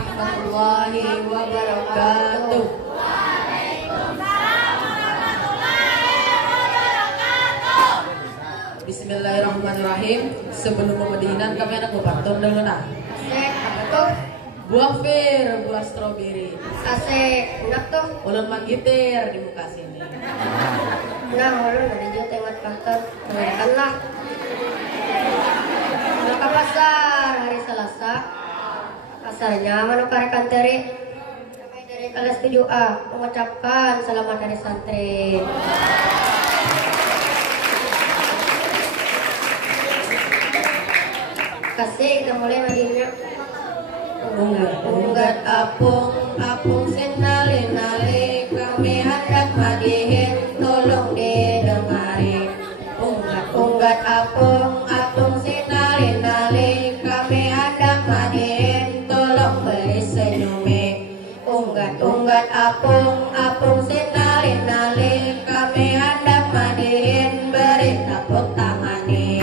warahmatullahi wabarakatuh. Waalaikumsalam warahmatullahi wabarakatuh. Bismillahirrahmanirrahim. Sebelum memedinan kami anak bupaton dulu nah. Asik, apa tuh? Buah fir, buah stroberi. Asik, enak tuh. Ulun manggitir di muka sini. Nah, ulun ada juga tengok kantor. Mengenalkan lah. Ke pasar hari Selasa. Pasarnya manukarekan teri. Kami dari kelas 7A mengucapkan selamat hari santri. Kasih kita mulai nadinya. Unggat apung, apung sinali-nali, kami hendak madihin, tolong didengari. Unggat apung, apung sinali-nali, kami hendak madihin, tolong beri senyumi. Unggat apung, apung sinali-nali, kami hendak madihin, beri tepuk tangani.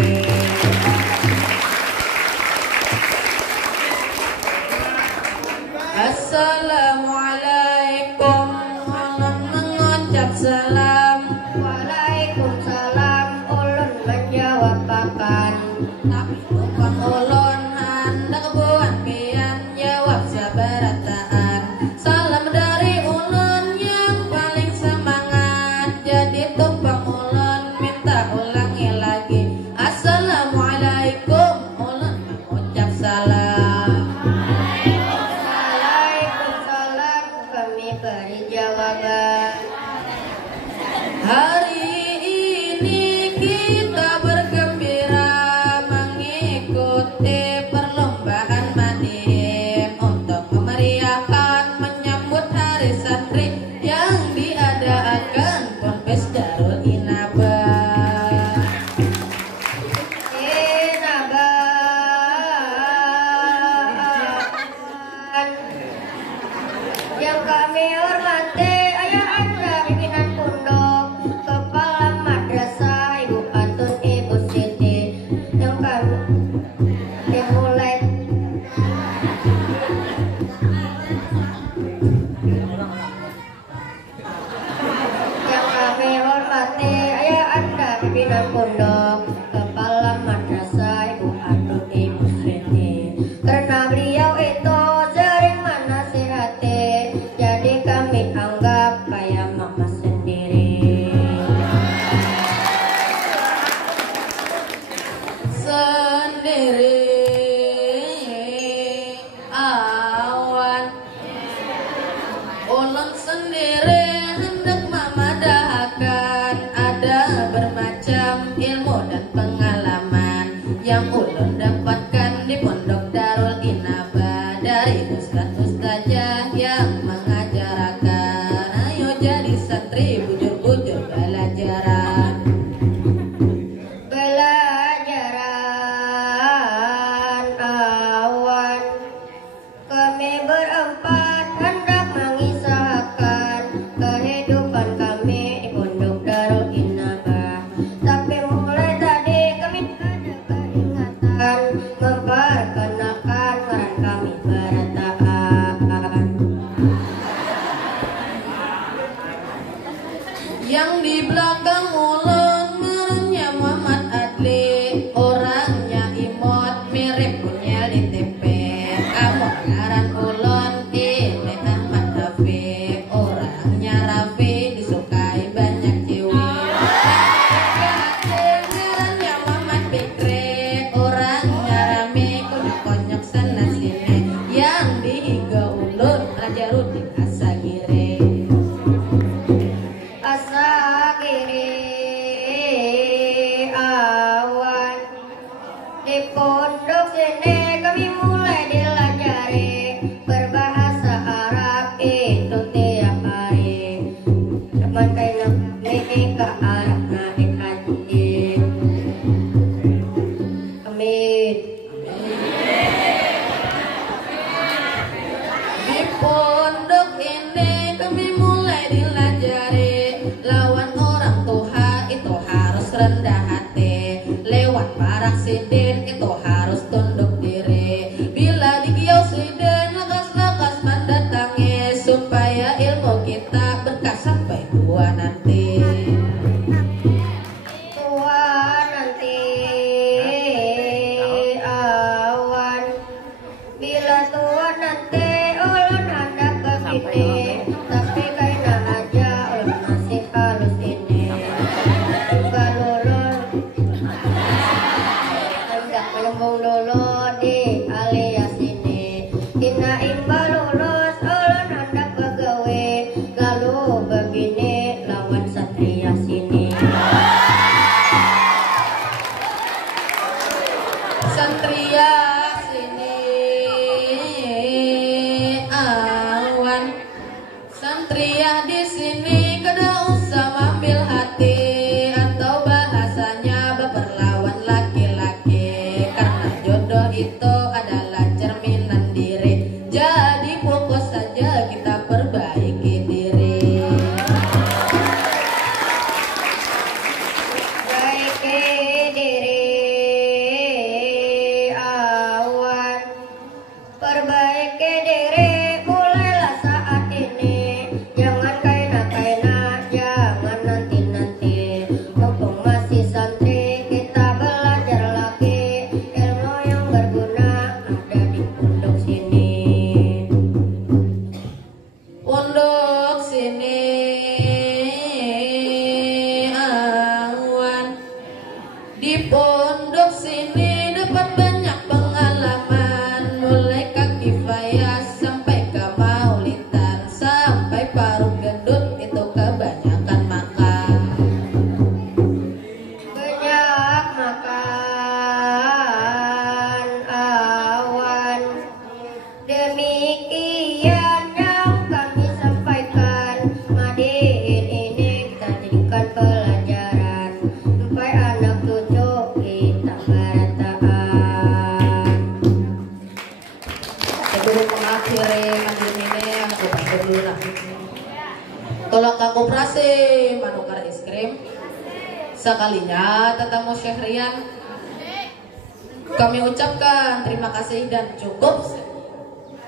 Assalamualaikum, ulun mengucap salam. Waalaikumsalam, ulun menjawab akan. Tapi bukan ulun hendak buat pian jawab sabarataan. Salam dari ulun yang paling semangat. Jadi tumpang ulun minta ulangi lagi. Assalamualaikum, ulun mengucap salam. Waalaikumsalam, kami beri jawaban. Hari ini kita bergembira mengikuti perlombaan Madim untuk memeriahkan menyambut hari santri yang diadakan Ponpes Darul Inabah. Yang kami hormati ayah anda pimpinan pondok, kepala madrasah, ibu Atun, ibu Siti. Yang kami mulai hormati ayah anda pimpinan pondok, kepala madrasah, ibu Atun, ibu Siti. Karena beliau itu sering menasihati, jadi kami anggap kayak mama sendiri. Sendiri awan, ulun sendiri hendak memadahkan. Ada bermacam ilmu dan pengalaman yang ulun dapatkan di Pondok Darul Inabah dari ustaz-ustazah yang mengajarkan. Ayo jadi santri, bujur-bujur belajaran. Pelajaran awan, kami berempat hendak mengisahkan kehidupan kami di Pondok Darul Inabah. Tapi mulai tadi kami ada keingatan memperkenalkan ngaran kami berataan. Yang di belakang ulun merenya Muhammad Adli, orangnya imut mirip punya di TP. Kamu ngaran ulun ini Ahmad Rafiq, orangnya Rafi disukai banyak cewek. Ngarannya Muhammad Fikri, orangnya rame konyok-konyok sana sini. Yang di higa ulun Raja Rudin Asagiri. Asagiri awan, di pondok sini kami mulai dilajari berbahasa Arab itu tiap hari. Teman kayak kami ke Arab naik haji. Amin. Di pondok ini kami mulai dilajari, lawan orang tua itu harus rendah hati, lewat para sidin itu harus tunduk diri. Bila dikiau sidin lekas-lekas lulus ulun hendak begawe galuh begini lawan satria sini. Satria sini awan, satria di sini kada usah ambil hati atau bahasanya berlawan laki-laki, karena jodoh itu adalah cerminan diri. Jadi fokus saja kita perbaiki diri. Baiki diri awan, perbaiki diri mulailah saat ini. Jangan kaina-kaina, jangan nanti-nanti. Mumpung masih santri, kita belajar lagi. Ilmu yang berguna ada di pondok sini. Pondok sini awan, di pondok sini dapat banyak pengalaman, mulai kaki faya sampai ke maulidan, sampai paruh gendut itu kebanyakan makan. Banyak makan awan, demikian yang kami sampaikan. Madiin ini kita jadikan pelajaran, sampai anak cucu kita barataan. Sebelum mengakhiri kajian ini, aku bantu dulu lah. Tolak ke koperasi Manukar Es Krim. Sekalinya tetamu Syekh Rian, kami ucapkan terima kasih dan cukup.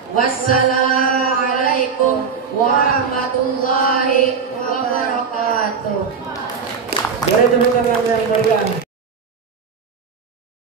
Wassalamualaikum warahmatullahi wabarakatuh. Boleh tepuk tangan yang meriah.